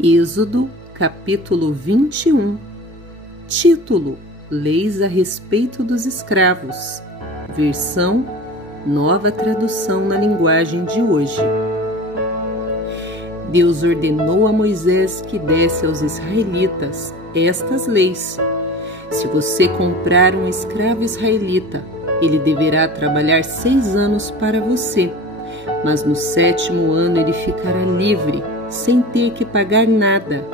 Êxodo, capítulo 21. Título: Leis a respeito dos escravos. Versão: Nova tradução na linguagem de hoje. Deus ordenou a Moisés que desse aos israelitas estas leis. Se você comprar um escravo israelita, ele deverá trabalhar 6 anos para você, mas no 7º ano ele ficará livre, sem ter que pagar nada.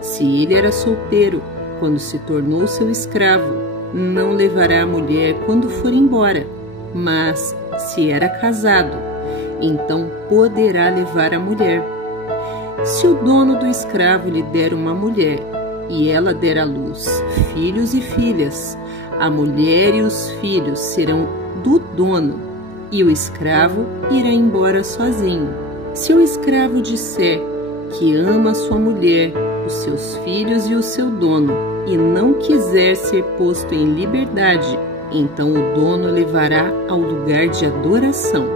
Se ele era solteiro, quando se tornou seu escravo, não levará a mulher quando for embora, mas se era casado, então poderá levar a mulher. Se o dono do escravo lhe der uma mulher e ela der à luz filhos e filhas, a mulher e os filhos serão do dono e o escravo irá embora sozinho. Se o escravo disser que ama sua mulher, os seus filhos e o seu dono e não quiser ser posto em liberdade, então o dono levará ao lugar de adoração.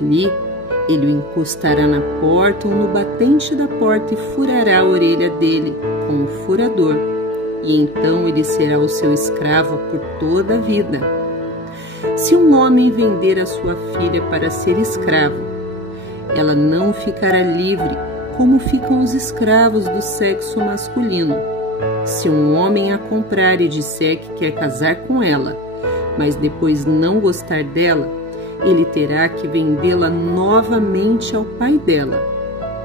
Ali ele o encostará na porta ou no batente da porta e furará a orelha dele com um furador, e então ele será o seu escravo por toda a vida. Se um homem vender a sua filha para ser escravo, ela não ficará livre como ficam os escravos do sexo masculino. Se um homem a comprar e disser que quer casar com ela, mas depois não gostar dela, ele terá que vendê-la novamente ao pai dela.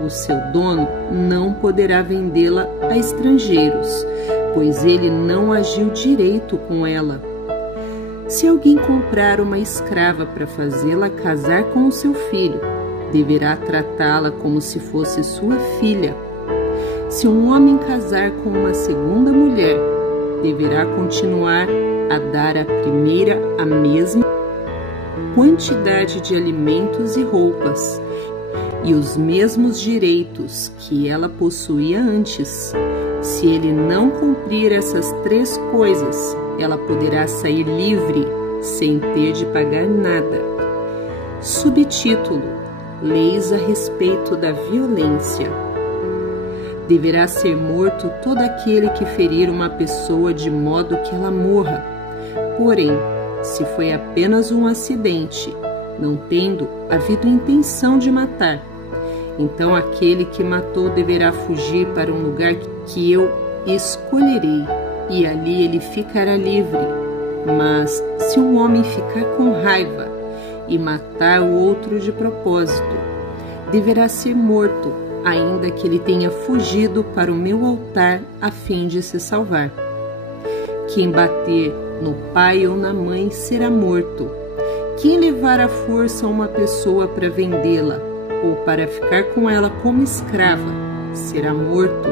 O seu dono não poderá vendê-la a estrangeiros, pois ele não agiu direito com ela. Se alguém comprar uma escrava para fazê-la casar com o seu filho, deverá tratá-la como se fosse sua filha. Se um homem casar com uma segunda mulher, deverá continuar a dar à primeira a mesma quantidade de alimentos e roupas, e os mesmos direitos que ela possuía antes. Se ele não cumprir essas 3 coisas, ela poderá sair livre, sem ter de pagar nada. Subtítulo: Leis a respeito da violência. Deverá ser morto todo aquele que ferir uma pessoa de modo que ela morra. Porém, se foi apenas um acidente, não tendo havido intenção de matar, então aquele que matou deverá fugir para um lugar que eu escolherei, e ali ele ficará livre. Mas se um homem ficar com raiva e matar o outro de propósito, deverá ser morto, ainda que ele tenha fugido para o meu altar a fim de se salvar. Quem bater no pai ou na mãe será morto. Quem levar à força uma pessoa para vendê-la ou para ficar com ela como escrava será morto.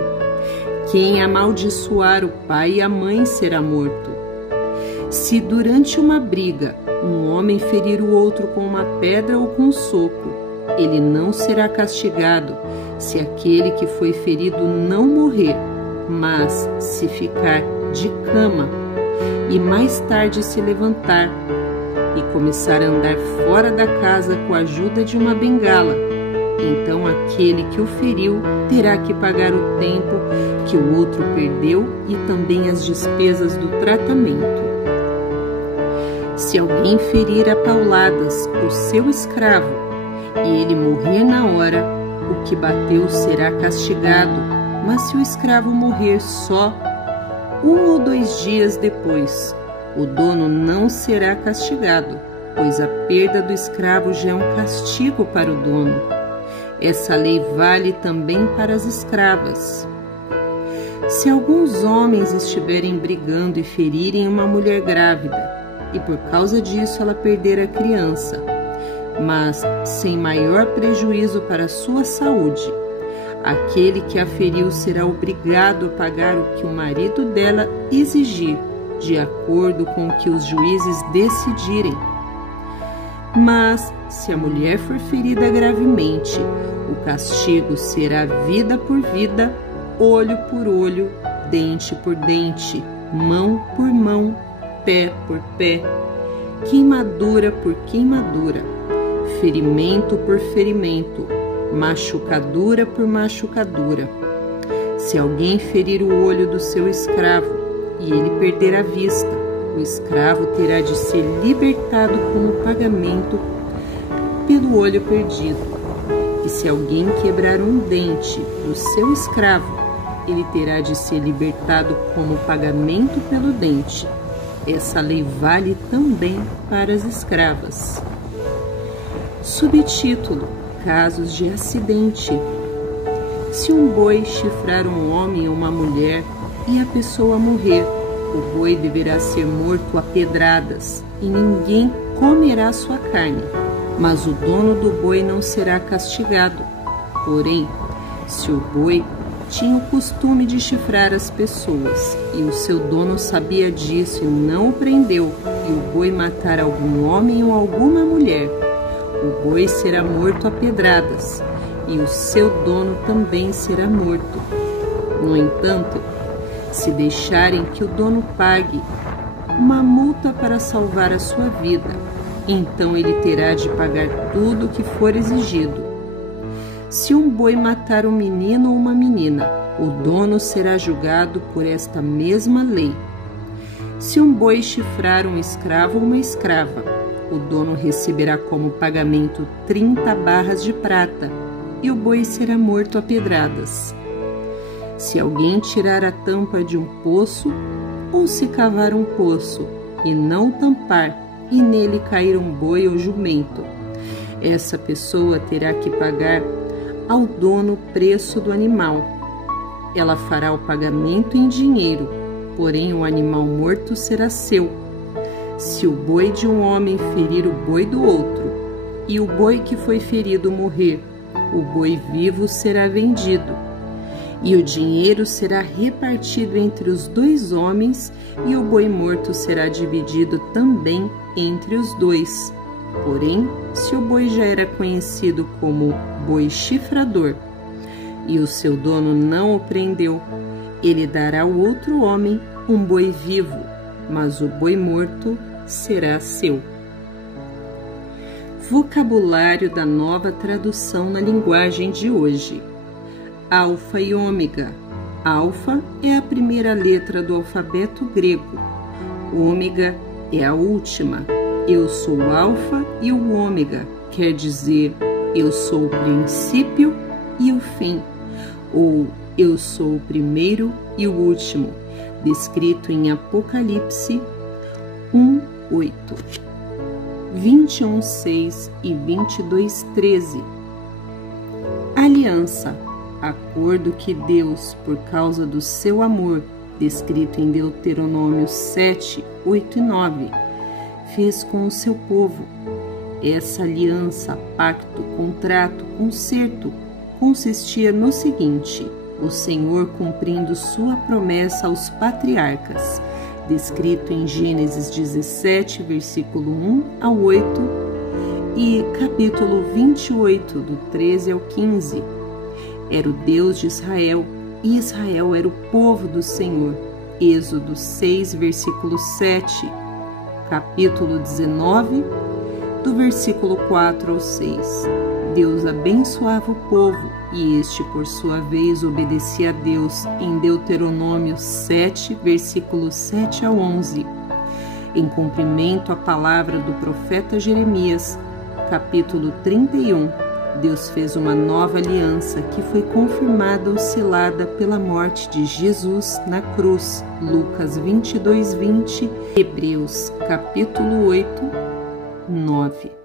Quem amaldiçoar o pai e a mãe será morto. Se durante uma briga um homem ferir o outro com uma pedra ou com um soco, ele não será castigado se aquele que foi ferido não morrer, mas se ficar de cama e mais tarde se levantar e começar a andar fora da casa com a ajuda de uma bengala, então aquele que o feriu terá que pagar o tempo que o outro perdeu e também as despesas do tratamento. Se alguém ferir a pauladas o seu escravo e ele morrer na hora, o que bateu será castigado, mas se o escravo morrer só 1 ou 2 dias depois, o dono não será castigado, pois a perda do escravo já é um castigo para o dono. Essa lei vale também para as escravas. Se alguns homens estiverem brigando e ferirem uma mulher grávida, e por causa disso ela perder a criança, mas sem maior prejuízo para a sua saúde, aquele que a feriu será obrigado a pagar o que o marido dela exigir, de acordo com o que os juízes decidirem. Mas, se a mulher for ferida gravemente, o castigo será vida por vida, olho por olho, dente por dente, mão por mão, pé por pé, queimadura por queimadura, ferimento por ferimento, machucadura por machucadura. Se alguém ferir o olho do seu escravo e ele perder a vista, o escravo terá de ser libertado como pagamento pelo olho perdido. E se alguém quebrar um dente do seu escravo, ele terá de ser libertado como pagamento pelo dente. Essa lei vale também para as escravas. Subtítulo: Casos de acidente. Se um boi chifrar um homem ou uma mulher e a pessoa morrer, o boi deverá ser morto a pedradas e ninguém comerá sua carne, mas o dono do boi não será castigado. Porém, se o boi tinha o costume de chifrar as pessoas e o seu dono sabia disso e não o prendeu, e o boi matar algum homem ou alguma mulher, o boi será morto a pedradas e o seu dono também será morto. No entanto, se deixarem que o dono pague uma multa para salvar a sua vida, então ele terá de pagar tudo o que for exigido. Se um boi matar um menino ou uma menina, o dono será julgado por esta mesma lei. Se um boi chifrar um escravo ou uma escrava, o dono receberá como pagamento 30 barras de prata e o boi será morto a pedradas. Se alguém tirar a tampa de um poço ou se cavar um poço e não tampar e nele cair um boi ou jumento, essa pessoa terá que pagar ao dono o preço do animal. Ela fará o pagamento em dinheiro, porém o animal morto será seu. Se o boi de um homem ferir o boi do outro, e o boi que foi ferido morrer, o boi vivo será vendido, e o dinheiro será repartido entre os dois homens, e o boi morto será dividido também entre os dois. Porém, se o boi já era conhecido como boi chifrador, e o seu dono não o prendeu, ele dará ao outro homem um boi vivo, mas o boi morto será seu. Vocabulário da Nova Tradução na linguagem de hoje. Alfa e ômega. Alfa é a primeira letra do alfabeto grego. Ômega é a última. Eu sou o alfa e o ômega, quer dizer, eu sou o princípio e o fim, ou eu sou o primeiro e o último, descrito em Apocalipse 1:8, 21:6 e 22:13. Aliança, acordo que Deus, por causa do seu amor, descrito em Deuteronômio 7:8 e 9, fez com o seu povo. Essa aliança, pacto, contrato, concerto, consistia no seguinte: o Senhor cumprindo sua promessa aos patriarcas, descrito em Gênesis 17, versículo 1 ao 8 e capítulo 28, do 13 ao 15. Era o Deus de Israel, e Israel era o povo do Senhor. Êxodo 6, versículo 7, capítulo 19, do versículo 4 ao 6. Deus abençoava o povo, e este, por sua vez, obedecia a Deus, em Deuteronômio 7, versículos 7 ao 11. Em cumprimento à palavra do profeta Jeremias, capítulo 31, Deus fez uma nova aliança que foi confirmada ou selada pela morte de Jesus na cruz. Lucas 22:20, Hebreus capítulo 8, 9.